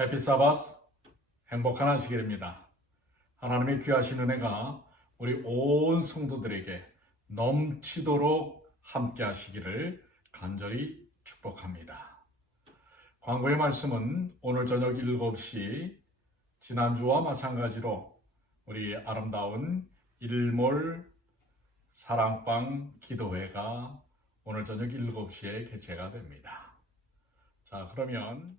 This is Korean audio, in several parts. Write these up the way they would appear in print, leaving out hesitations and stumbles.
해피 사바스, 행복한 안식일입니다. 하나님의 귀하신 은혜가 우리 온 성도들에게 넘치도록 함께 하시기를 간절히 축복합니다. 광고의 말씀은 오늘 저녁 7시 지난주와 마찬가지로 우리 아름다운 일몰 사랑방 기도회가 오늘 저녁 7시에 개최가 됩니다. 자, 그러면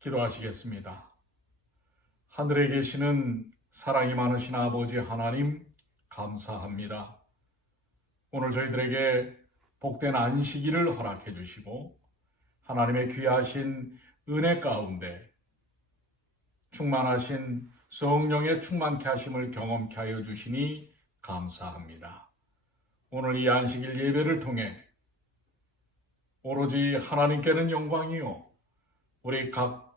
기도하시겠습니다. 하늘에 계시는 사랑이 많으신 아버지 하나님 감사합니다. 오늘 저희들에게 복된 안식일을 허락해 주시고 하나님의 귀하신 은혜 가운데 충만하신 성령의 충만케 하심을 경험케 하여 주시니 감사합니다. 오늘 이 안식일 예배를 통해 오로지 하나님께는 영광이요 우리 각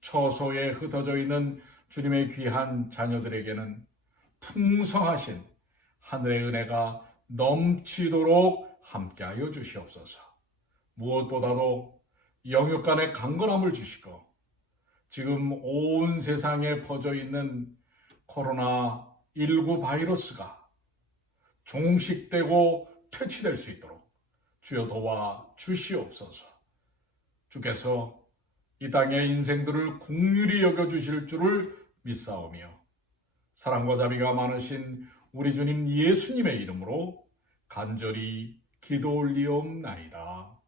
처소에 흩어져 있는 주님의 귀한 자녀들에게는 풍성하신 하늘의 은혜가 넘치도록 함께하여 주시옵소서. 무엇보다도 영육 간의 강건함을 주시고 지금 온 세상에 퍼져 있는 코로나19 바이러스가 종식되고 퇴치될 수 있도록 주여 도와 주시옵소서. 주께서 이 땅의 인생들을 긍휼히 여겨주실 줄을 믿사오며 사랑과 자비가 많으신 우리 주님 예수님의 이름으로 간절히 기도 올리옵나이다.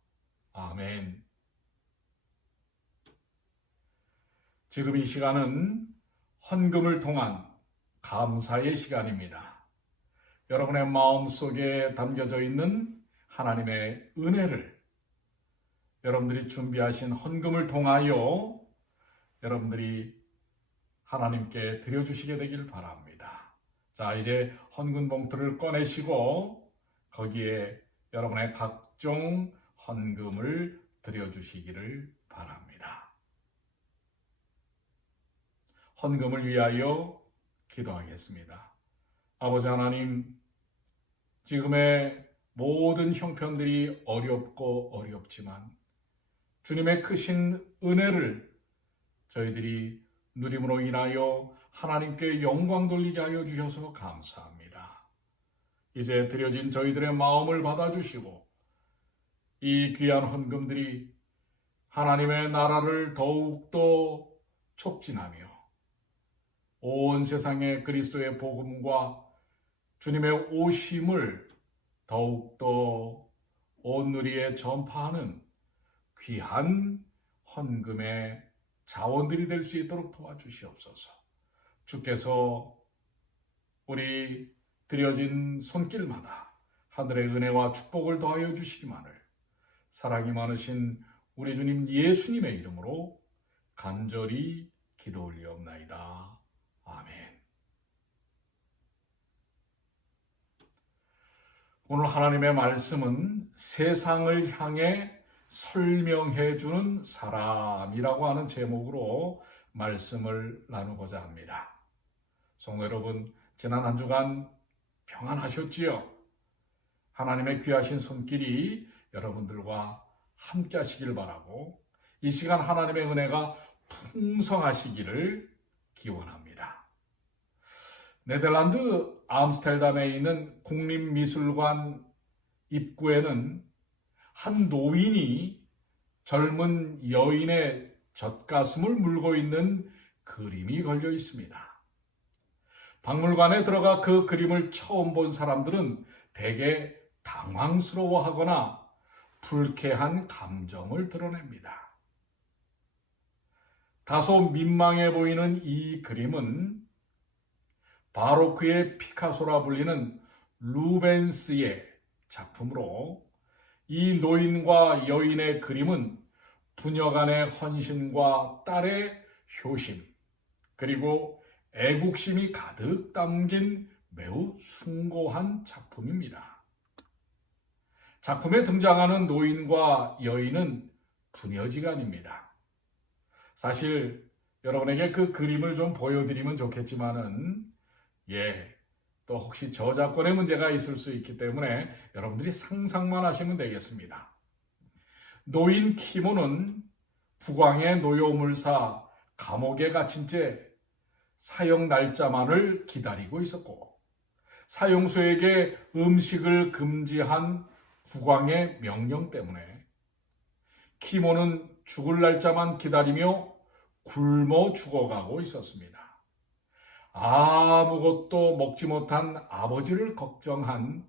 아멘. 지금 이 시간은 헌금을 통한 감사의 시간입니다. 여러분의 마음속에 담겨져 있는 하나님의 은혜를 여러분들이 준비하신 헌금을 통하여 여러분들이 하나님께 드려주시게 되길 바랍니다. 자, 이제 헌금 봉투를 꺼내시고 거기에 여러분의 각종 헌금을 드려주시기를 바랍니다. 헌금을 위하여 기도하겠습니다. 아버지 하나님, 지금의 모든 형편들이 어렵고 어렵지만 주님의 크신 은혜를 저희들이 누림으로 인하여 하나님께 영광 돌리게 하여 주셔서 감사합니다. 이제 드려진 저희들의 마음을 받아주시고 이 귀한 헌금들이 하나님의 나라를 더욱더 촉진하며 온 세상에 그리스도의 복음과 주님의 오심을 더욱더 온 누리에 전파하는 귀한 헌금의 자원들이 될 수 있도록 도와주시옵소서. 주께서 우리 드려진 손길마다 하늘의 은혜와 축복을 더하여 주시기만을 사랑이 많으신 우리 주님 예수님의 이름으로 간절히 기도 올리옵나이다. 아멘. 오늘 하나님의 말씀은 세상을 향해 설명해 주는 사람이라고 하는 제목으로 말씀을 나누고자 합니다. 성도 여러분, 지난 한 주간 평안하셨지요? 하나님의 귀하신 손길이 여러분들과 함께 하시길 바라고 이 시간 하나님의 은혜가 풍성하시기를 기원합니다. 네덜란드 암스테르담에 있는 국립미술관 입구에는 한 노인이 젊은 여인의 젖가슴을 물고 있는 그림이 걸려 있습니다. 박물관에 들어가 그 그림을 처음 본 사람들은 대개 당황스러워하거나 불쾌한 감정을 드러냅니다. 다소 민망해 보이는 이 그림은 바로크의 피카소라 불리는 루벤스의 작품으로 이 노인과 여인의 그림은 부녀간의 헌신과 딸의 효심, 그리고 애국심이 가득 담긴 매우 숭고한 작품입니다. 작품에 등장하는 노인과 여인은 부녀지간입니다. 사실 여러분에게 그 그림을 좀 보여드리면 좋겠지만은 또 혹시 저작권의 문제가 있을 수 있기 때문에 여러분들이 상상만 하시면 되겠습니다. 노인 키모는 북왕의 노여물사 감옥에 갇힌 채 사형 날짜만을 기다리고 있었고, 사형수에게 음식을 금지한 국왕의 명령 때문에 키모는 죽을 날짜만 기다리며 굶어 죽어가고 있었습니다. 아무것도 먹지 못한 아버지를 걱정한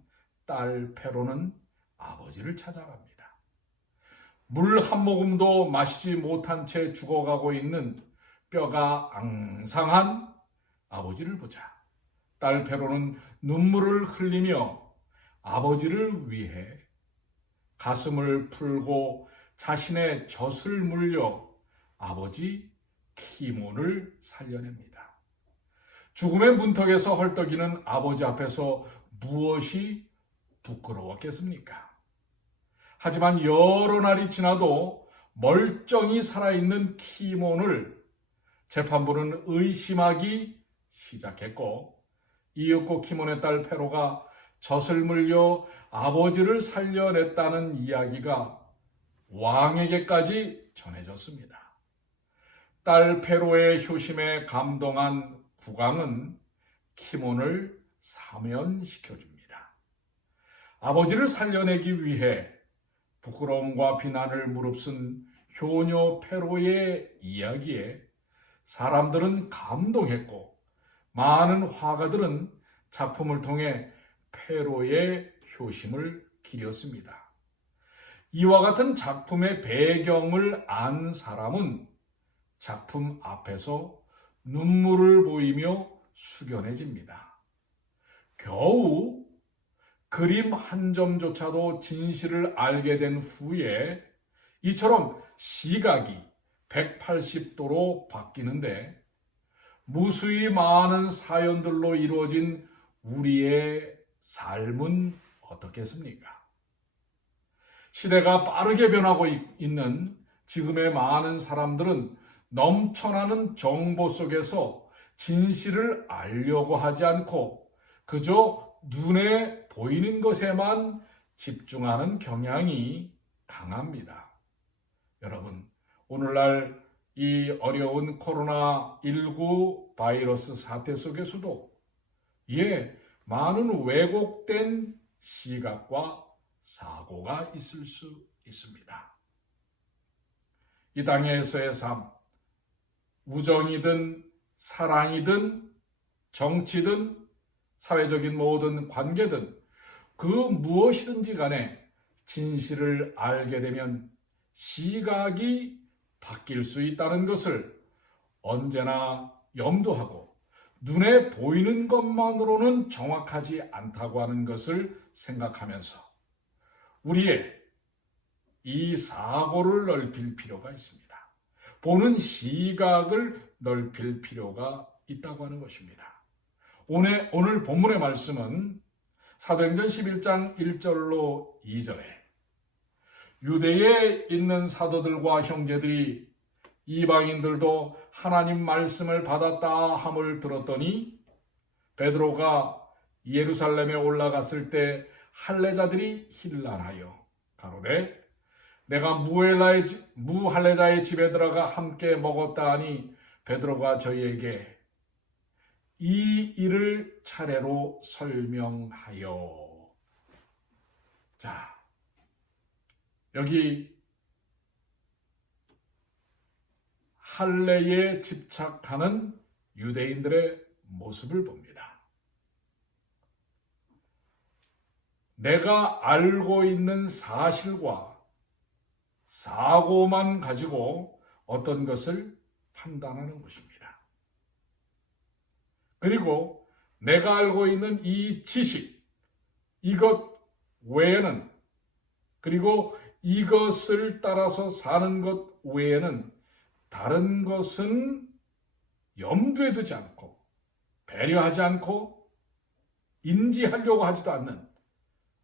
딸 페로는 아버지를 찾아갑니다. 물 한 모금도 마시지 못한 채 죽어가고 있는 뼈가 앙상한 아버지를 보자 딸 페로는 눈물을 흘리며 아버지를 위해 가슴을 풀고 자신의 젖을 물려 아버지 키몬을 살려냅니다. 죽음의 문턱에서 헐떡이는 아버지 앞에서 무엇이 부끄러웠겠습니까? 하지만 여러 날이 지나도 멀쩡히 살아있는 키몬을 재판부는 의심하기 시작했고, 이윽고 키몬의 딸 페로가 젖을 물려 아버지를 살려냈다는 이야기가 왕에게까지 전해졌습니다. 딸 페로의 효심에 감동한 국왕은 키몬을 사면시켜줍니다. 아버지를 살려내기 위해 부끄러움과 비난을 무릅쓴 효녀 페로의 이야기에 사람들은 감동했고, 많은 화가들은 작품을 통해 페로의 효심을 기렸습니다. 이와 같은 작품의 배경을 안 사람은 작품 앞에서 눈물을 보이며 숙연해집니다. 겨우 그림 한 점조차도 진실을 알게 된 후에 이처럼 시각이 180도로 바뀌는데, 무수히 많은 사연들로 이루어진 우리의 삶은 어떻겠습니까? 시대가 빠르게 변하고 있는 지금의 많은 사람들은 넘쳐나는 정보 속에서 진실을 알려고 하지 않고 그저 눈에 보이는 것에만 집중하는 경향이 강합니다. 여러분, 오늘날 이 어려운 코로나19 바이러스 사태 속에서도 많은 왜곡된 시각과 사고가 있을 수 있습니다. 이 땅에서의 삶, 우정이든 사랑이든 정치든 사회적인 모든 관계든 그 무엇이든지 간에 진실을 알게 되면 시각이 바뀔 수 있다는 것을 언제나 염두하고, 눈에 보이는 것만으로는 정확하지 않다고 하는 것을 생각하면서 우리의 이 사고를 넓힐 필요가 있습니다. 보는 시각을 넓힐 필요가 있다고 하는 것입니다. 오늘 본문의 말씀은 사도행전 11장 1절로 2절에 유대에 있는 사도들과 형제들이 이방인들도 하나님 말씀을 받았다 함을 들었더니, 베드로가 예루살렘에 올라갔을 때 할례자들이 hir난하여 가로되 내가 무할례자의 집에 들어가 함께 먹었다 하니, 베드로가 저희에게 이 일을 차례로 설명하여. 자, 여기 할례에 집착하는 유대인들의 모습을 봅니다. 내가 알고 있는 사실과 사고만 가지고 어떤 것을 판단하는 것입니다. 그리고 내가 알고 있는 이 지식, 이것 외에는, 그리고 이것을 따라서 사는 것 외에는 다른 것은 염두에 두지 않고 배려하지 않고 인지하려고 하지도 않는,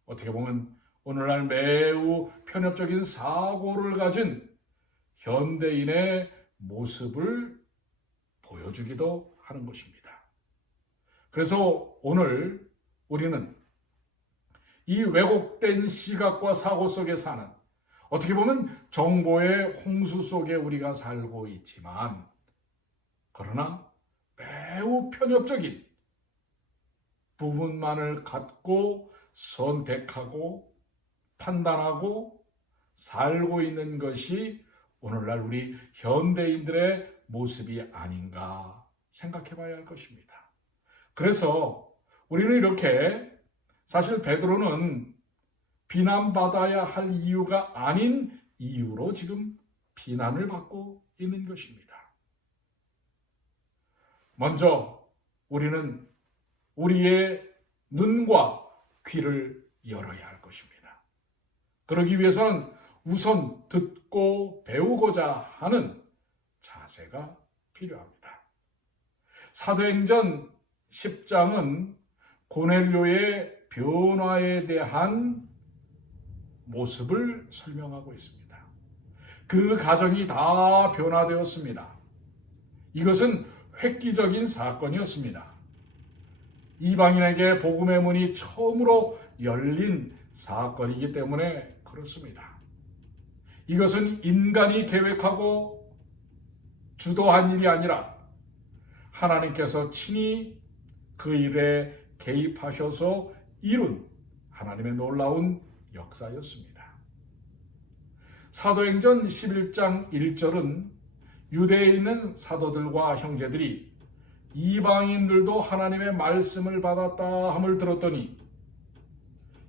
어떻게 보면 오늘날 매우 편협적인 사고를 가진 현대인의 모습을 보여주기도 하는 것입니다. 그래서 오늘 우리는 이 왜곡된 시각과 사고 속에 사는 어떻게 보면 정보의 홍수 속에 우리가 살고 있지만, 그러나 매우 편협적인 부분만을 갖고 선택하고 판단하고 살고 있는 것이 오늘날 우리 현대인들의 모습이 아닌가 생각해 봐야 할 것입니다. 그래서 우리는 이렇게, 사실 베드로는 비난받아야 할 이유가 아닌 이유로 지금 비난을 받고 있는 것입니다. 먼저 우리는 우리의 눈과 귀를 열어야 할 것입니다. 그러기 위해서는 우선 듣고 배우고자 하는 자세가 필요합니다. 사도행전 10장은 고넬료의 변화에 대한 모습을 설명하고 있습니다. 그 가정이 다 변화되었습니다. 이것은 획기적인 사건이었습니다. 이방인에게 복음의 문이 처음으로 열린 사건이기 때문에 그렇습니다. 이것은 인간이 계획하고 주도한 일이 아니라 하나님께서 친히 그 일에 개입하셔서 이룬 하나님의 놀라운 역사였습니다. 사도행전 11장 1절은 유대에 있는 사도들과 형제들이 이방인들도 하나님의 말씀을 받았다 함을 들었더니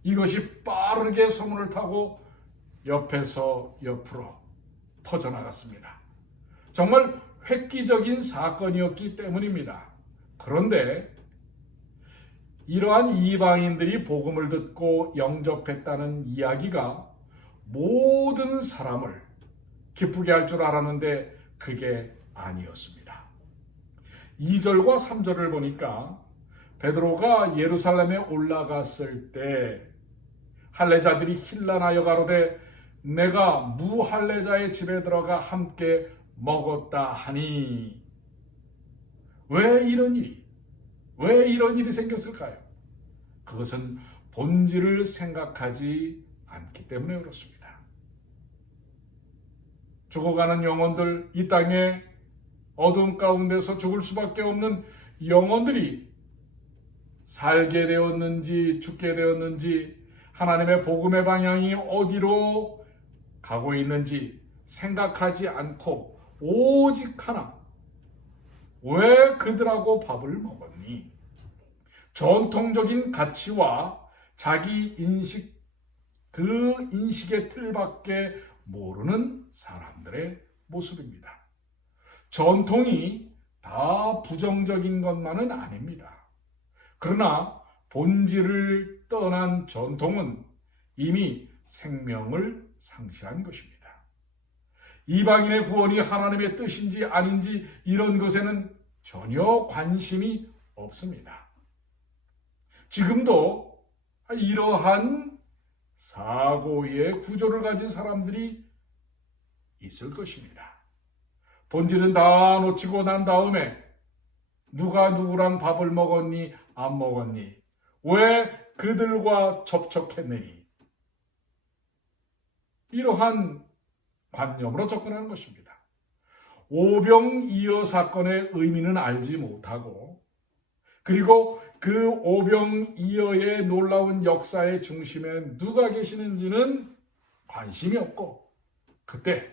이것이 빠르게 소문을 타고 옆에서 옆으로 퍼져나갔습니다. 정말 획기적인 사건이었기 때문입니다. 그런데 이러한 이방인들이 복음을 듣고 영접했다는 이야기가 모든 사람을 기쁘게 할 줄 알았는데 그게 아니었습니다. 2절과 3절을 보니까 베드로가 예루살렘에 올라갔을 때 할례자들이 힐난하여 가로되 내가 무할례자의 집에 들어가 함께 먹었다 하니, 왜 이런 일이 생겼을까요? 그것은 본질을 생각하지 않기 때문에 그렇습니다. 죽어가는 영혼들, 이 땅에 어둠 가운데서 죽을 수밖에 없는 영혼들이 살게 되었는지 죽게 되었는지, 하나님의 복음의 방향이 어디로 가고 있는지 생각하지 않고 오직 하나, 왜 그들하고 밥을 먹었니? 전통적인 가치와 자기 인식, 그 인식의 틀밖에 모르는 사람들의 모습입니다. 전통이 다 부정적인 것만은 아닙니다. 그러나 본질을 떠난 전통은 이미 생명을 상실한 것입니다. 이방인의 구원이 하나님의 뜻인지 아닌지 이런 것에는 전혀 관심이 없습니다. 지금도 이러한 사고의 구조를 가진 사람들이 있을 것입니다. 본질은 다 놓치고 난 다음에 누가 누구랑 밥을 먹었니, 안 먹었니, 왜 그들과 접촉했느니, 이러한 관념으로 접근하는 것입니다. 오병이어 사건의 의미는 알지 못하고, 그리고 그 오병이어의 놀라운 역사의 중심에 누가 계시는지는 관심이 없고, 그때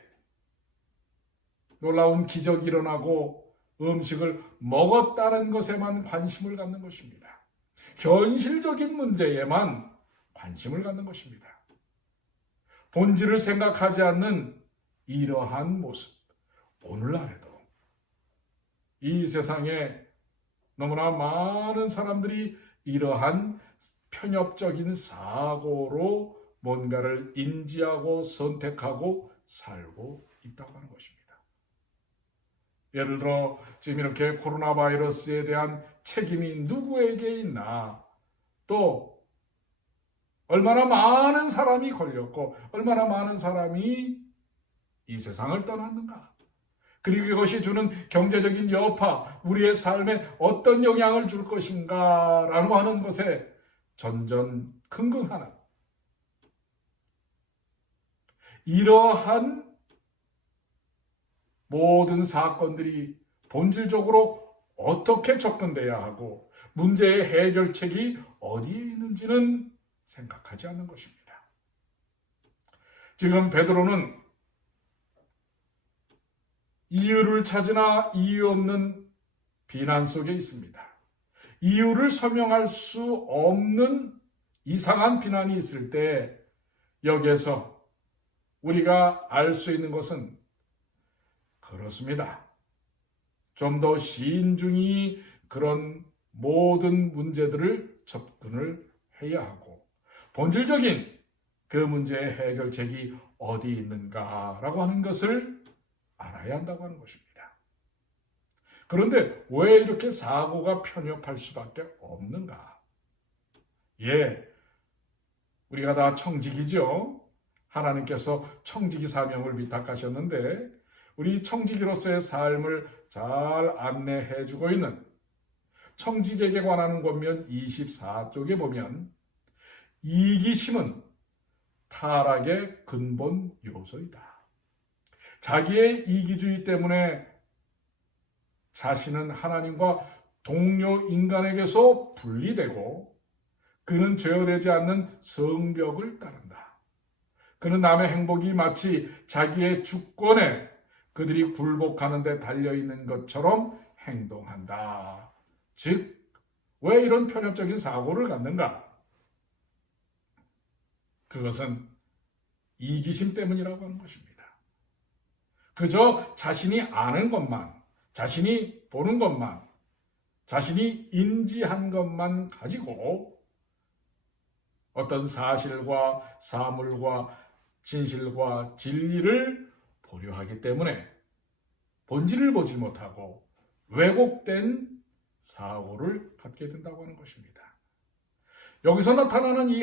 놀라운 기적이 일어나고 음식을 먹었다는 것에만 관심을 갖는 것입니다. 현실적인 문제에만 관심을 갖는 것입니다. 본질을 생각하지 않는 이러한 모습, 오늘날에도 이 세상에 너무나 많은 사람들이 이러한 편협적인 사고로 뭔가를 인지하고 선택하고 살고 있다고 하는 것입니다. 예를 들어 지금 이렇게 코로나 바이러스에 대한 책임이 누구에게 있나, 또 얼마나 많은 사람이 걸렸고 얼마나 많은 사람이 이 세상을 떠났는가, 그리고 이것이 주는 경제적인 여파, 우리의 삶에 어떤 영향을 줄 것인가 라고 하는 것에 전전긍긍하는 이러한 모든 사건들이 본질적으로 어떻게 접근돼야 하고 문제의 해결책이 어디에 있는지는 생각하지 않는 것입니다. 지금 베드로는 이유를 찾으나 이유 없는 비난 속에 있습니다. 이유를 설명할 수 없는 이상한 비난이 있을 때 여기에서 우리가 알 수 있는 것은 그렇습니다. 좀 더 신중히 그런 모든 문제들을 접근을 해야 하고 본질적인 그 문제의 해결책이 어디 있는가라고 하는 것을 알아야 한다고 하는 것입니다. 그런데 왜 이렇게 사고가 편협할 수밖에 없는가? 우리가 다 청지기죠. 하나님께서 청지기 사명을 위탁하셨는데 우리 청지기로서의 삶을 잘 안내해주고 있는 청지기에게 관한 권면 24쪽에 보면 이기심은 타락의 근본 요소이다. 자기의 이기주의 때문에 자신은 하나님과 동료 인간에게서 분리되고 그는 제어되지 않는 성벽을 따른다. 그는 남의 행복이 마치 자기의 주권에 그들이 굴복하는 데 달려있는 것처럼 행동한다. 즉, 왜 이런 편협적인 사고를 갖는가? 그것은 이기심 때문이라고 하는 것입니다. 그저 자신이 아는 것만, 자신이 보는 것만, 자신이 인지한 것만 가지고 어떤 사실과 사물과 진실과 진리를 보려 하기 때문에 본질을 보지 못하고 왜곡된 사고를 갖게 된다고 하는 것입니다. 여기서 나타나는 이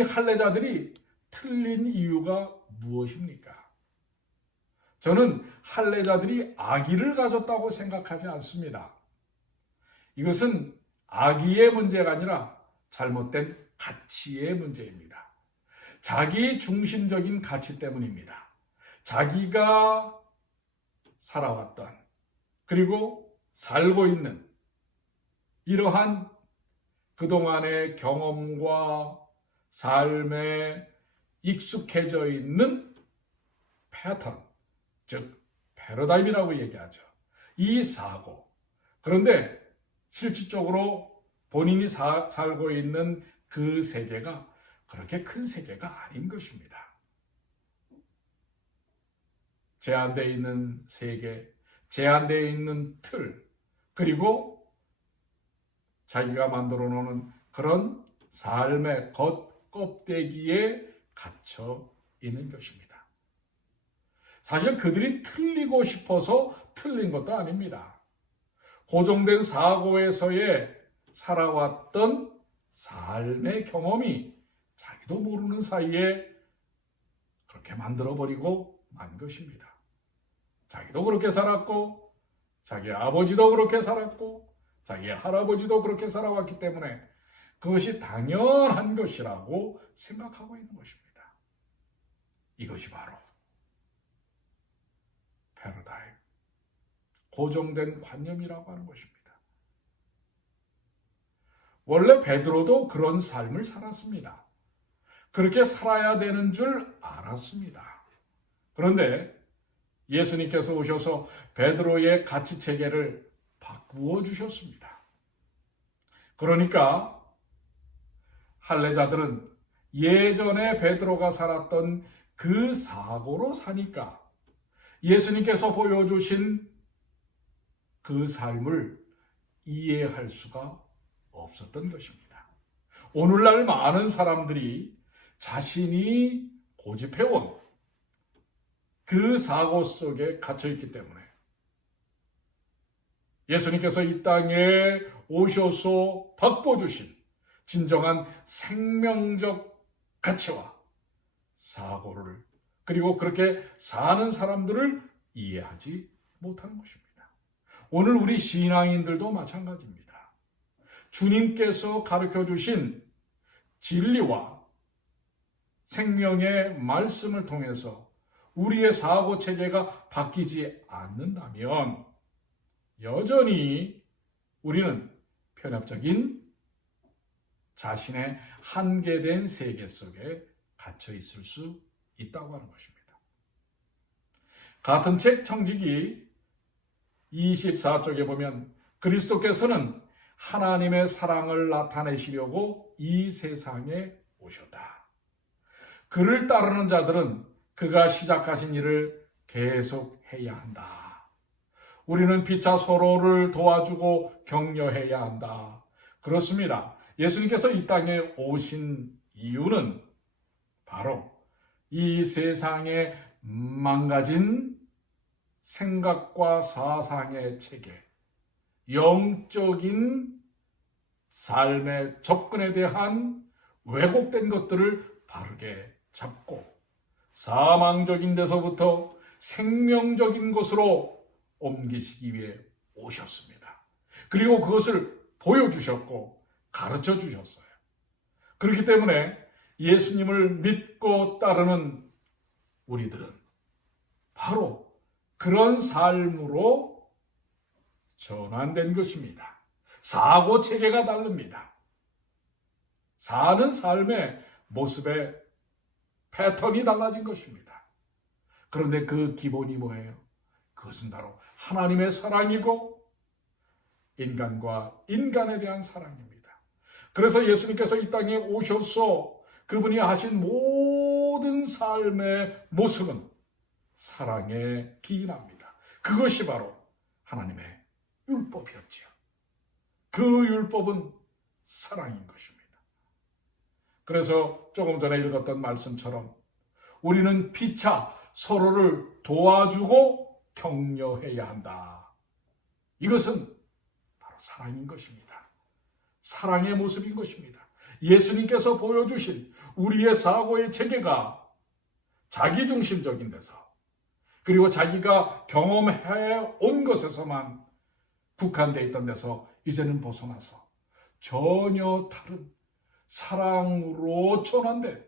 할례자들이 틀린 이유가 무엇입니까? 저는 할례자들이 악의를 가졌다고 생각하지 않습니다. 이것은 악의의 문제가 아니라 잘못된 가치의 문제입니다. 자기 중심적인 가치 때문입니다. 자기가 살아왔던 그리고 살고 있는 이러한 그동안의 경험과 삶에 익숙해져 있는 패턴, 즉 패러다임이라고 얘기하죠. 이 사고. 그런데 실질적으로 본인이 살고 있는 그 세계가 그렇게 큰 세계가 아닌 것입니다. 제한되어 있는 세계, 제한되어 있는 틀, 그리고 자기가 만들어 놓은 그런 삶의 겉껍데기에 갇혀 있는 것입니다. 사실 그들이 틀리고 싶어서 틀린 것도 아닙니다. 고정된 사고에서의 살아왔던 삶의 경험이 자기도 모르는 사이에 그렇게 만들어버리고 만 것입니다. 자기도 그렇게 살았고 자기 아버지도 그렇게 살았고 자기 할아버지도 그렇게 살아왔기 때문에 그것이 당연한 것이라고 생각하고 있는 것입니다. 이것이 바로 패러다임, 고정된 관념이라고 하는 것입니다. 원래 베드로도 그런 삶을 살았습니다. 그렇게 살아야 되는 줄 알았습니다. 그런데 예수님께서 오셔서 베드로의 가치 체계를 바꾸어 주셨습니다. 그러니까 할례자들은 예전에 베드로가 살았던 그 사고로 사니까 예수님께서 보여주신 그 삶을 이해할 수가 없었던 것입니다. 오늘날 많은 사람들이 자신이 고집해온 그 사고 속에 갇혀있기 때문에 예수님께서 이 땅에 오셔서 바꿔주신 진정한 생명적 가치와 사고를 그리고 그렇게 사는 사람들을 이해하지 못하는 것입니다. 오늘 우리 신앙인들도 마찬가지입니다. 주님께서 가르쳐 주신 진리와 생명의 말씀을 통해서 우리의 사고 체계가 바뀌지 않는다면 여전히 우리는 편협적인 자신의 한계된 세계 속에 갇혀 있을 수 있다고 하는 것입니다. 같은 책 청지기 24쪽에 보면 그리스도께서는 하나님의 사랑을 나타내시려고 이 세상에 오셨다. 그를 따르는 자들은 그가 시작하신 일을 계속해야 한다. 우리는 피차 서로를 도와주고 격려해야 한다. 그렇습니다. 예수님께서 이 땅에 오신 이유는 바로 이 세상에 망가진 생각과 사상의 체계, 영적인 삶의 접근에 대한 왜곡된 것들을 바르게 잡고 사망적인 데서부터 생명적인 곳으로 옮기시기 위해 오셨습니다. 그리고 그것을 보여주셨고 가르쳐 주셨어요. 그렇기 때문에 예수님을 믿고 따르는 우리들은 바로 그런 삶으로 전환된 것입니다. 사고 체계가 다릅니다. 사는 삶의 모습의 패턴이 달라진 것입니다. 그런데 그 기본이 뭐예요? 그것은 바로 하나님의 사랑이고 인간과 인간에 대한 사랑입니다. 그래서 예수님께서 이 땅에 오셔서 그분이 하신 모든 삶의 모습은 사랑에 기인합니다. 그것이 바로 하나님의 율법이었죠. 그 율법은 사랑인 것입니다. 그래서 조금 전에 읽었던 말씀처럼 우리는 피차 서로를 도와주고 격려해야 한다. 이것은 바로 사랑인 것입니다. 사랑의 모습인 것입니다. 예수님께서 보여주신 우리의 사고의 체계가 자기중심적인 데서 그리고 자기가 경험해 온 것에서만 국한되어 있던 데서 이제는 벗어나서 전혀 다른 사랑으로 전환된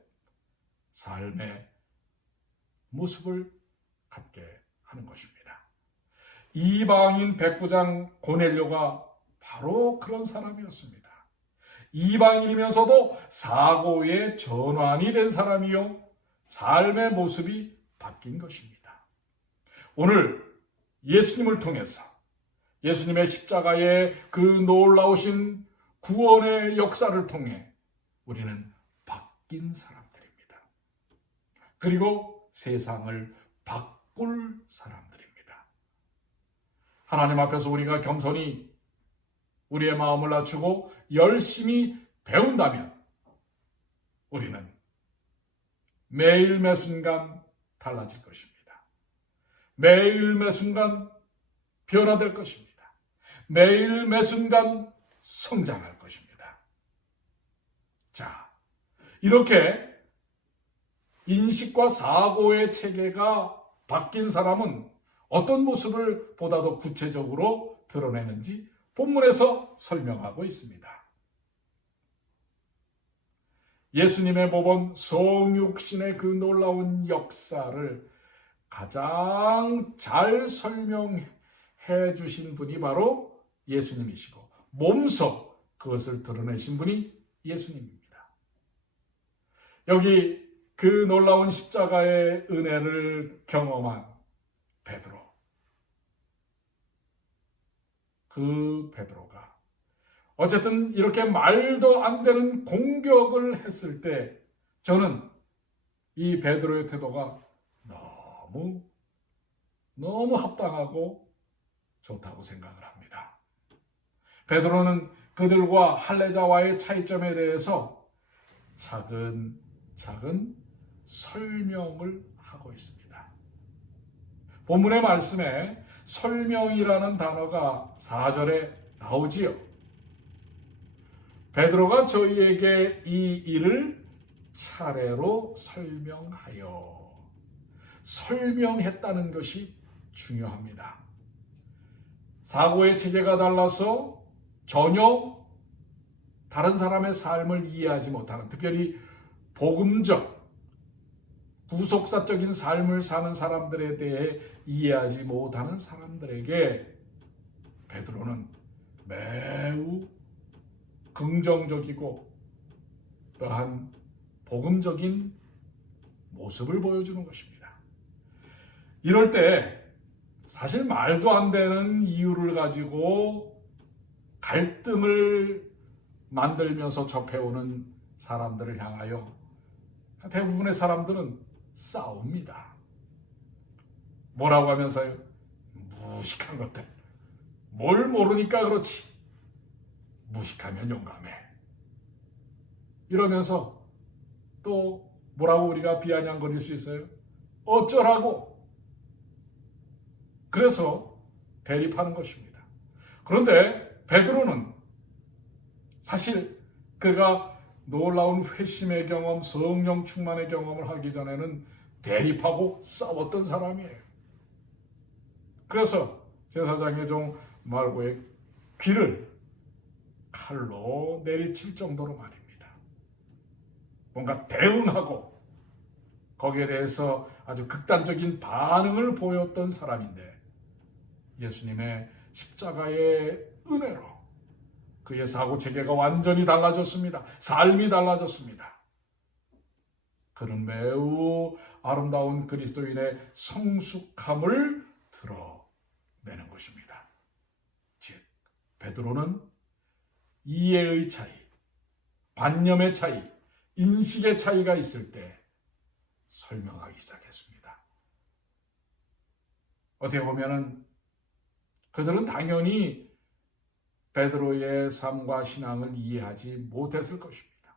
삶의 모습을 갖게 하는 것입니다. 이방인 백부장 고넬료가 바로 그런 사람이었습니다. 이방인이면서도 사고의 전환이 된 사람이요, 삶의 모습이 바뀐 것입니다. 오늘 예수님을 통해서 예수님의 십자가의 그 놀라우신 구원의 역사를 통해 우리는 바뀐 사람들입니다. 그리고 세상을 바꿀 사람들입니다. 하나님 앞에서 우리가 겸손히 우리의 마음을 낮추고 열심히 배운다면 우리는 매일 매순간 달라질 것입니다. 매일 매순간 변화될 것입니다. 매일 매순간 성장할 것입니다. 자, 이렇게 인식과 사고의 체계가 바뀐 사람은 어떤 모습을 보다 더 구체적으로 드러내는지 본문에서 설명하고 있습니다. 예수님의 법원 성육신의 그 놀라운 역사를 가장 잘 설명해 주신 분이 바로 예수님이시고 몸소 그것을 드러내신 분이 예수님입니다. 여기 그 놀라운 십자가의 은혜를 경험한 베드로, 그 베드로가 어쨌든 이렇게 말도 안 되는 공격을 했을 때 저는 이 베드로의 태도가 너무 합당하고 좋다고 생각을 합니다. 베드로는 그들과 할례자와의 차이점에 대해서 차근차근 설명을 하고 있습니다. 본문의 말씀에 설명이라는 단어가 4절에 나오지요. 베드로가 저희에게 이 일을 차례로 설명했다는 것이 중요합니다. 사고의 체계가 달라서 전혀 다른 사람의 삶을 이해하지 못하는, 특별히 복음적 구속사적인 삶을 사는 사람들에 대해 이해하지 못하는 사람들에게 베드로는 매우 긍정적이고 또한 복음적인 모습을 보여주는 것입니다. 이럴 때 사실 말도 안 되는 이유를 가지고 갈등을 만들면서 접해오는 사람들을 향하여 대부분의 사람들은 싸웁니다. 뭐라고 하면서요? 무식한 것들. 뭘 모르니까 그렇지. 무식하면 용감해. 이러면서 또 뭐라고 우리가 비아냥거릴 수 있어요? 어쩌라고. 그래서 대립하는 것입니다. 그런데 베드로는 사실 그가 놀라운 회심의 경험, 성령 충만의 경험을 하기 전에는 대립하고 싸웠던 사람이에요. 그래서 제사장의 종 말고의 귀를 칼로 내리칠 정도로 말입니다. 뭔가 대응하고 거기에 대해서 아주 극단적인 반응을 보였던 사람인데 예수님의 십자가의 은혜로 그의 사고체계가 완전히 달라졌습니다. 삶이 달라졌습니다. 그는 매우 아름다운 그리스도인의 성숙함을 드러내는 것입니다. 즉, 베드로는 이해의 차이, 관념의 차이, 인식의 차이가 있을 때 설명하기 시작했습니다. 어떻게 보면은 그들은 당연히 베드로의 삶과 신앙을 이해하지 못했을 것입니다.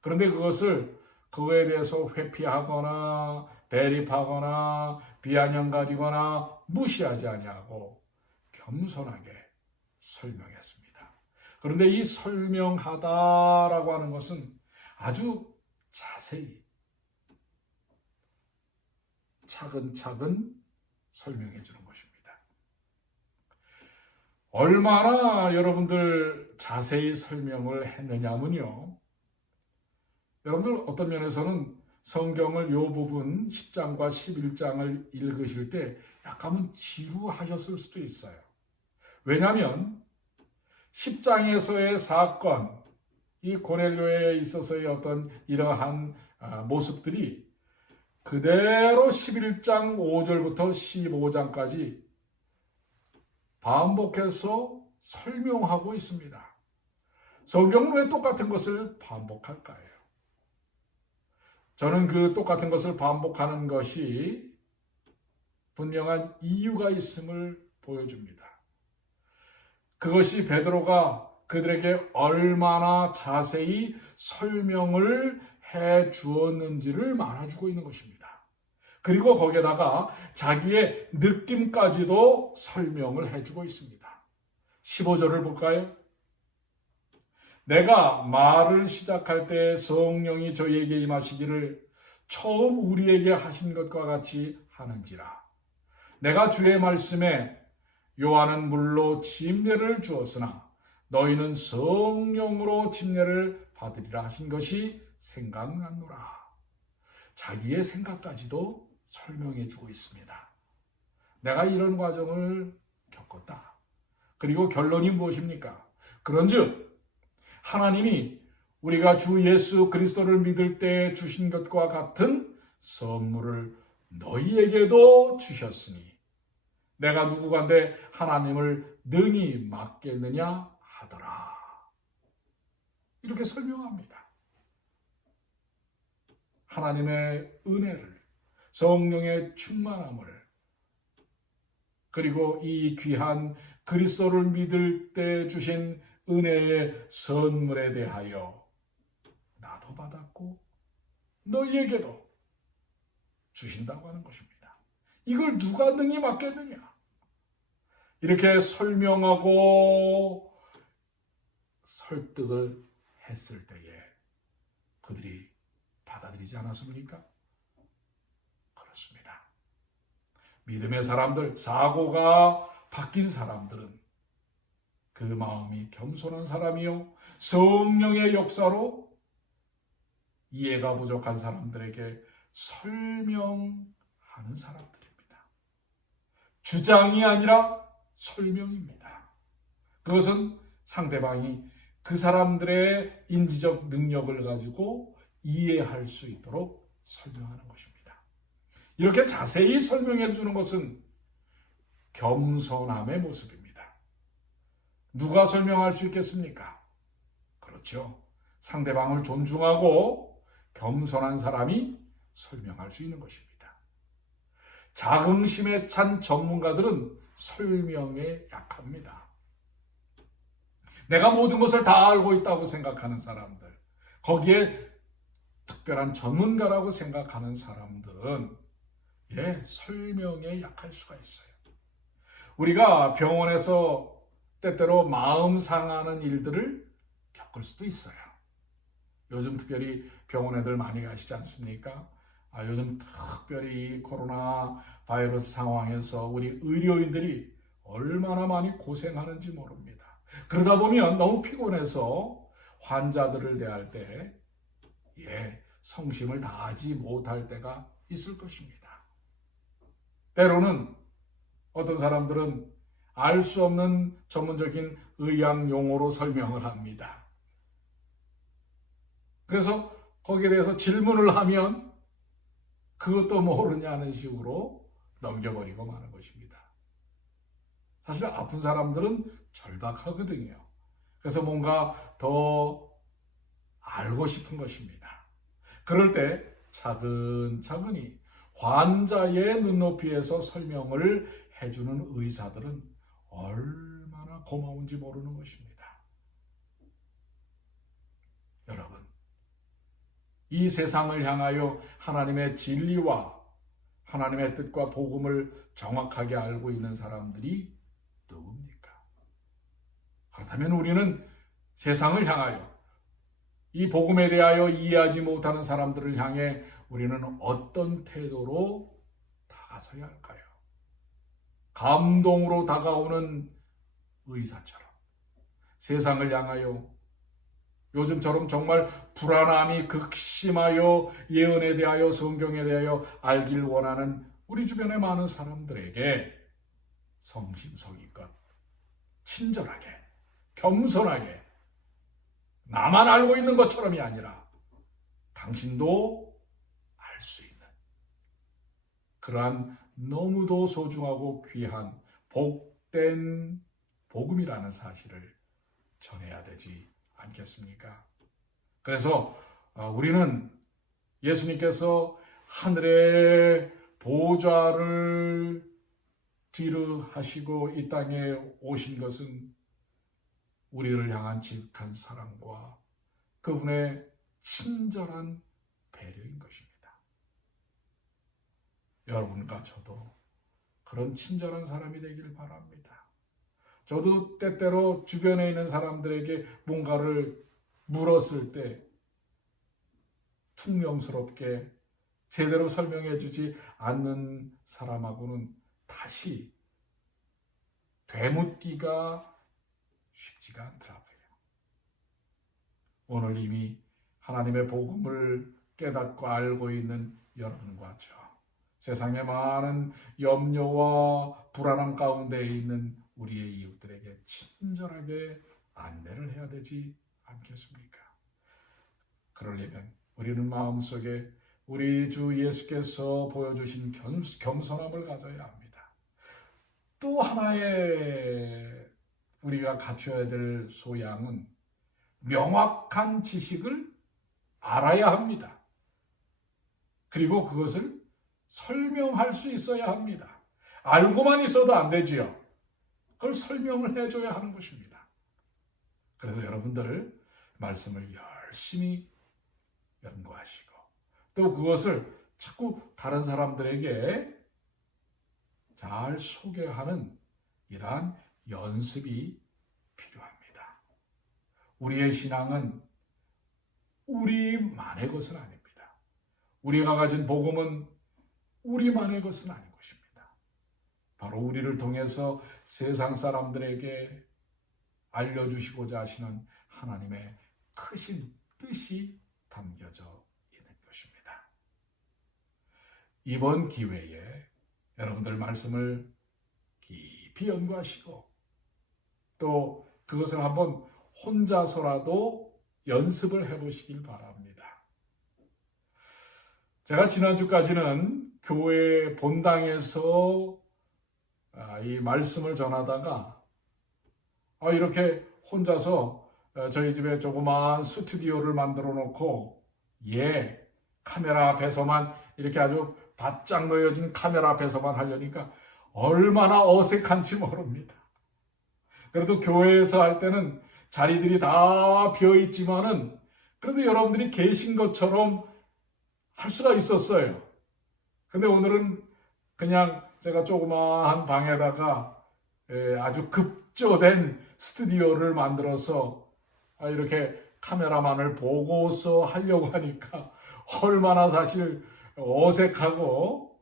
그런데 그거에 대해서 회피하거나 대립하거나 비아냥거리거나 무시하지 아니하고 겸손하게 설명했습니다. 그런데 이 설명하다라고 하는 것은 아주 자세히 차근차근 설명해 주는 것입니다. 얼마나 여러분들 자세히 설명을 했느냐면요. 여러분들 어떤 면에서는 성경을 요 부분 10장과 11장을 읽으실 때 약간은 지루하셨을 수도 있어요. 왜냐하면 10장에서의 사건, 이 고넬료에 있어서의 어떤 이러한 모습들이 그대로 11장 5절부터 15장까지 반복해서 설명하고 있습니다. 성경은 왜 똑같은 것을 반복할까요? 저는 그 똑같은 것을 반복하는 것이 분명한 이유가 있음을 보여줍니다. 그것이 베드로가 그들에게 얼마나 자세히 설명을 해 주었는지를 말해주고 있는 것입니다. 그리고 거기에다가 자기의 느낌까지도 설명을 해주고 있습니다. 15절을 볼까요? 내가 말을 시작할 때 성령이 저희에게 임하시기를 처음 우리에게 하신 것과 같이 하는지라. 내가 주의 말씀에 요한은 물로 침례를 주었으나 너희는 성령으로 침례를 받으리라 하신 것이 생각났노라. 자기의 생각까지도 설명해 주고 있습니다. 내가 이런 과정을 겪었다. 그리고 결론이 무엇입니까? 그런즉 하나님이 우리가 주 예수 그리스도를 믿을 때 주신 것과 같은 선물을 너희에게도 주셨으니 내가 누구간데 하나님을 능히 맡겠느냐 하더라. 이렇게 설명합니다. 하나님의 은혜를, 성령의 충만함을, 그리고 이 귀한 그리스도를 믿을 때 주신 은혜의 선물에 대하여 나도 받았고 너희에게도 주신다고 하는 것입니다. 이걸 누가 능히 맡겠느냐? 이렇게 설명하고 설득을 했을 때에 그들이 받아들이지 않았습니까? 그렇습니다. 믿음의 사람들, 사고가 바뀐 사람들은 그 마음이 겸손한 사람이요 성령의 역사로 이해가 부족한 사람들에게 설명하는 사람들입니다. 주장이 아니라 설명입니다. 그것은 상대방이 그 사람들의 인지적 능력을 가지고 이해할 수 있도록 설명하는 것입니다. 이렇게 자세히 설명해 주는 것은 겸손함의 모습입니다. 누가 설명할 수 있겠습니까? 그렇죠. 상대방을 존중하고 겸손한 사람이 설명할 수 있는 것입니다. 자긍심에 찬 전문가들은 설명에 약합니다. 내가 모든 것을 다 알고 있다고 생각하는 사람들, 거기에 특별한 전문가라고 생각하는 사람들은 설명에 약할 수가 있어요. 우리가 병원에서 때때로 마음 상하는 일들을 겪을 수도 있어요. 요즘 특별히 병원 애들 많이 가시지 않습니까? 요즘 특별히 이 코로나 바이러스 상황에서 우리 의료인들이 얼마나 많이 고생하는지 모릅니다. 그러다 보면 너무 피곤해서 환자들을 대할 때 성심을 다하지 못할 때가 있을 것입니다. 때로는 어떤 사람들은 알 수 없는 전문적인 의학 용어로 설명을 합니다. 그래서 거기에 대해서 질문을 하면 그것도 모르냐는 식으로 넘겨버리고 마는 것입니다. 사실 아픈 사람들은 절박하거든요. 그래서 뭔가 더 알고 싶은 것입니다. 그럴 때 차근차근히 환자의 눈높이에서 설명을 해주는 의사들은 얼마나 고마운지 모르는 것입니다. 여러분, 이 세상을 향하여 하나님의 진리와 하나님의 뜻과 복음을 정확하게 알고 있는 사람들이 누굽니까? 그렇다면 우리는 세상을 향하여 이 복음에 대하여 이해하지 못하는 사람들을 향해 우리는 어떤 태도로 다가서야 할까요? 감동으로 다가오는 의사처럼, 세상을 향하여 요즘처럼 정말 불안함이 극심하여 예언에 대하여 성경에 대하여 알길 원하는 우리 주변의 많은 사람들에게 성심성의껏 친절하게 겸손하게 나만 알고 있는 것처럼이 아니라 당신도 알 수 있는 그러한 너무도 소중하고 귀한 복된 복음이라는 사실을 전해야 되지 않겠습니까? 그래서 우리는 예수님께서 하늘의 보좌를 뒤로 하시고 이 땅에 오신 것은 우리를 향한 지극한 사랑과 그분의 친절한 배려인 것입니다. 여러분과 저도 그런 친절한 사람이 되기를 바랍니다. 저도 때때로 주변에 있는 사람들에게 뭔가를 물었을 때 퉁명스럽게 제대로 설명해 주지 않는 사람하고는 다시 되묻기가 쉽지가 않더라고요. 오늘 이미 하나님의 복음을 깨닫고 알고 있는 여러분과 저, 세상의 많은 염려와 불안함 가운데 있는 우리의 이웃들에게 친절하게 안내를 해야 되지 않겠습니까? 그러려면 우리는 마음속에 우리 주 예수께서 보여주신 겸손함을 가져야 합니다. 또 하나의 우리가 갖춰야 될 소양은 명확한 지식을 알아야 합니다. 그리고 그것을 설명할 수 있어야 합니다. 알고만 있어도 안 되지요. 그걸 설명을 해줘야 하는 것입니다. 그래서 여러분들 말씀을 열심히 연구하시고 또 그것을 자꾸 다른 사람들에게 잘 소개하는 이러한 연습이 필요합니다. 우리의 신앙은 우리만의 것은 아닙니다. 우리가 가진 복음은 우리만의 것은 아닌 것입니다. 바로 우리를 통해서 세상 사람들에게 알려주시고자 하시는 하나님의 크신 뜻이 담겨져 있는 것입니다. 이번 기회에 여러분들 말씀을 깊이 연구하시고 또 그것을 한번 혼자서라도 연습을 해보시길 바랍니다. 제가 지난주까지는 교회 본당에서 이 말씀을 전하다가 이렇게 혼자서 저희 집에 조그마한 스튜디오를 만들어 놓고 카메라 앞에서만 이렇게 아주 바짝 놓여진 카메라 앞에서만 하려니까 얼마나 어색한지 모릅니다. 그래도 교회에서 할 때는 자리들이 다 비어 있지만은 그래도 여러분들이 계신 것처럼 할 수가 있었어요. 근데 오늘은 그냥 제가 조그마한 방에다가 아주 급조된 스튜디오를 만들어서 이렇게 카메라만을 보고서 하려고 하니까 얼마나 사실 어색하고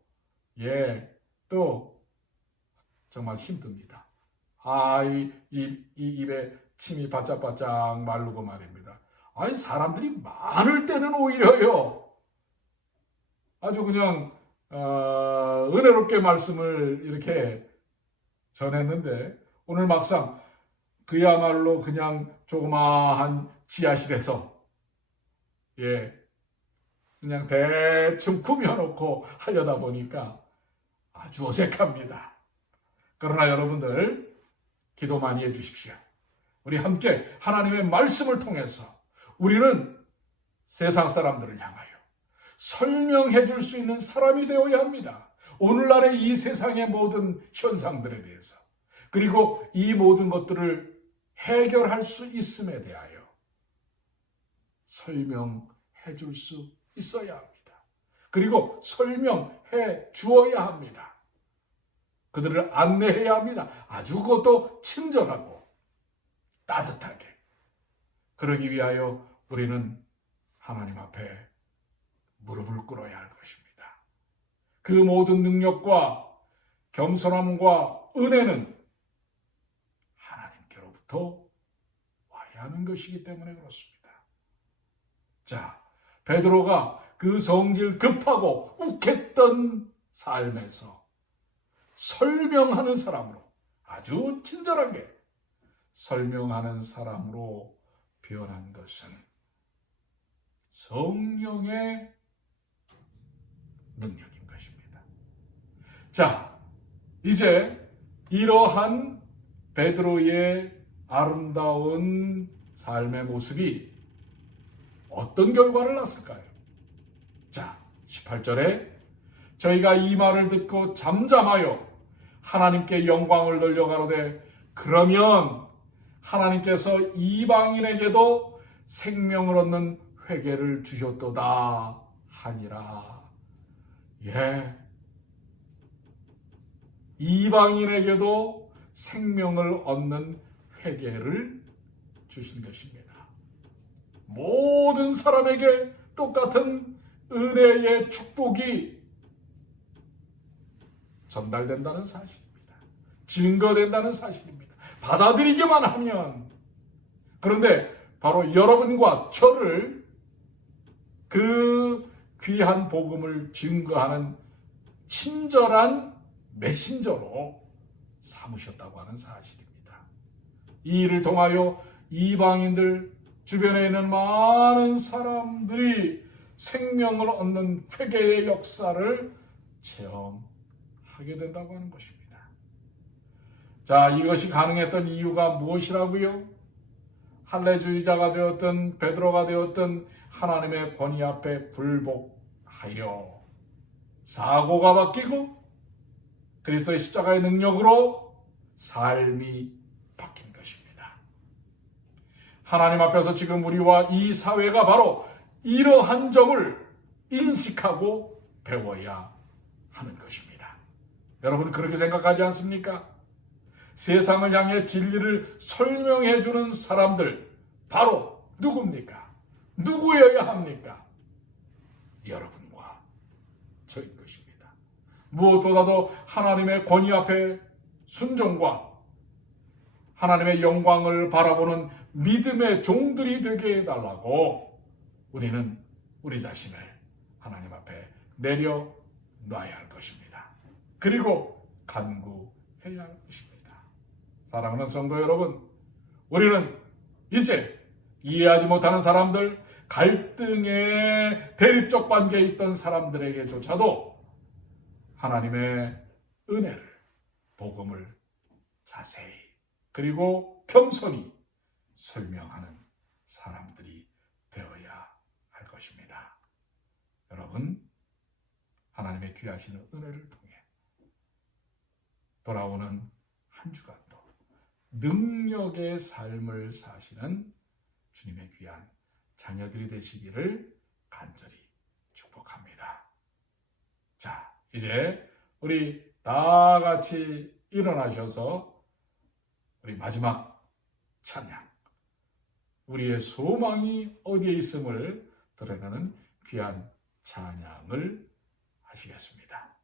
또 정말 힘듭니다. 이 입에 침이 바짝바짝 마르고 말입니다. 사람들이 많을 때는 오히려요. 아주 그냥 은혜롭게 말씀을 이렇게 전했는데 오늘 막상 그야말로 그냥 조그마한 지하실에서 그냥 대충 꾸며놓고 하려다 보니까 아주 어색합니다. 그러나 여러분들 기도 많이 해주십시오. 우리 함께 하나님의 말씀을 통해서 우리는 세상 사람들을 향하여 설명해 줄 수 있는 사람이 되어야 합니다. 오늘날의 이 세상의 모든 현상들에 대해서 그리고 이 모든 것들을 해결할 수 있음에 대하여 설명해 줄 수 있어야 합니다. 그리고 설명해 주어야 합니다. 그들을 안내해야 합니다. 아주 그것도 친절하고 따뜻하게. 그러기 위하여 우리는 하나님 앞에 무릎을 꿇어야 할 것입니다. 그 모든 능력과 겸손함과 은혜는 하나님께로부터 와야 하는 것이기 때문에 그렇습니다. 자, 베드로가 그 성질 급하고 욱했던 삶에서 설명하는 사람으로 아주 친절하게 설명하는 사람으로 변한 것은 성령의 능력인 것입니다. 자, 이제 이러한 베드로의 아름다운 삶의 모습이 어떤 결과를 낳았을까요? 자, 18절에 저희가 이 말을 듣고 잠잠하여 하나님께 영광을 돌려가로되 그러면 하나님께서 이방인에게도 생명을 얻는 회개를 주셨도다 하니라. 이방인에게도 생명을 얻는 회개를 주신 것입니다. 모든 사람에게 똑같은 은혜의 축복이 전달된다는 사실입니다. 증거된다는 사실입니다. 받아들이기만 하면. 그런데 바로 여러분과 저를 그 귀한 복음을 증거하는 친절한 메신저로 삼으셨다고 하는 사실입니다. 이 일을 통하여 이방인들 주변에 있는 많은 사람들이 생명을 얻는 회개의 역사를 체험하게 된다고 하는 것입니다. 자, 이것이 가능했던 이유가 무엇이라고요? 할례주의자가 되었던 베드로가 되었던 하나님의 권위 앞에 굴복하여 사고가 바뀌고 그리스도의 십자가의 능력으로 삶이 바뀐 것입니다. 하나님 앞에서 지금 우리와 이 사회가 바로 이러한 점을 인식하고 배워야 하는 것입니다. 여러분 그렇게 생각하지 않습니까? 세상을 향해 진리를 설명해 주는 사람들 바로 누굽니까? 누구여야 합니까? 여러분과 저인 것입니다. 무엇보다도 하나님의 권위 앞에 순종과 하나님의 영광을 바라보는 믿음의 종들이 되게 해달라고 우리는 우리 자신을 하나님 앞에 놔야 할 것입니다. 그리고 간구해야 할 것입니다. 사랑하는 성도 여러분, 우리는 이제 이해하지 못하는 사람들, 갈등의 대립적 관계에 있던 사람들에게조차도 하나님의 은혜를, 복음을 자세히 그리고 겸손히 설명하는 사람들이 되어야 할 것입니다. 여러분, 하나님의 귀하신 은혜를 통해 돌아오는 한 주간도 능력의 삶을 사시는 주님의 귀한 자녀들이 되시기를 간절히 축복합니다. 자, 이제 우리 다 같이 일어나셔서 우리 마지막 찬양, 우리의 소망이 어디에 있음을 드러내는 귀한 찬양을 하시겠습니다.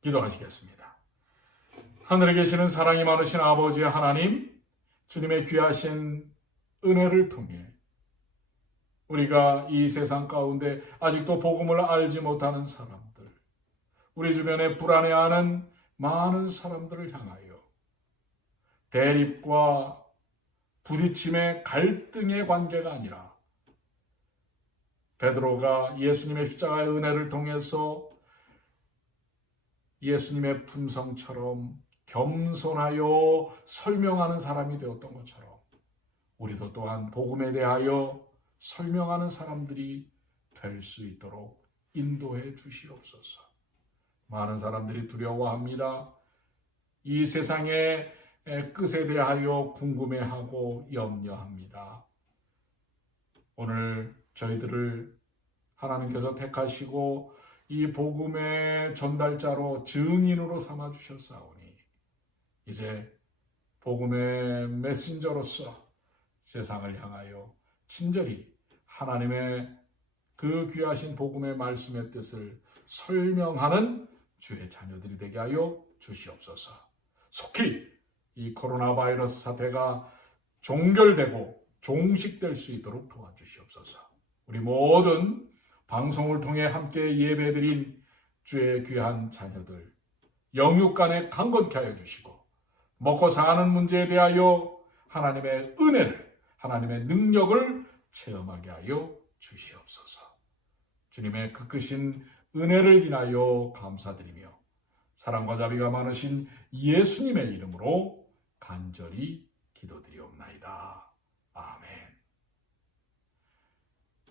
기도하시겠습니다. 하늘에 계시는 사랑이 많으신 아버지 하나님, 주님의 귀하신 은혜를 통해 우리가 이 세상 가운데 아직도 복음을 알지 못하는 사람들, 우리 주변에 불안해하는 많은 사람들을 향하여 대립과 부딪힘의 갈등의 관계가 아니라 베드로가 예수님의 십자가의 은혜를 통해서 예수님의 품성처럼 겸손하여 설명하는 사람이 되었던 것처럼 우리도 또한 복음에 대하여 설명하는 사람들이 될 수 있도록 인도해 주시옵소서. 많은 사람들이 두려워합니다. 이 세상의 끝에 대하여 궁금해하고 염려합니다. 오늘 저희들을 하나님께서 택하시고 이 복음의 전달자로 증인으로 삼아주셨사오니 이제 복음의 메신저로서 세상을 향하여 친절히 하나님의 그 귀하신 복음의 말씀의 뜻을 설명하는 주의 자녀들이 되게 하여 주시옵소서. 속히 이 코로나 바이러스 사태가 종결되고 종식될 수 있도록 도와주시옵소서. 우리 모든 방송을 통해 함께 예배드린 주의 귀한 자녀들 영육간에 강건케 하여 주시고 먹고 사는 문제에 대하여 하나님의 은혜를, 하나님의 능력을 체험하게 하여 주시옵소서. 주님의 그 크신 은혜를 인하여 감사드리며 사랑과 자비가 많으신 예수님의 이름으로 간절히 기도드리옵나이다. 아멘.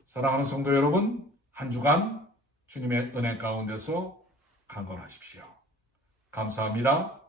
사랑하는 성도 여러분, 한 주간 주님의 은혜 가운데서 강건하십시오. 감사합니다.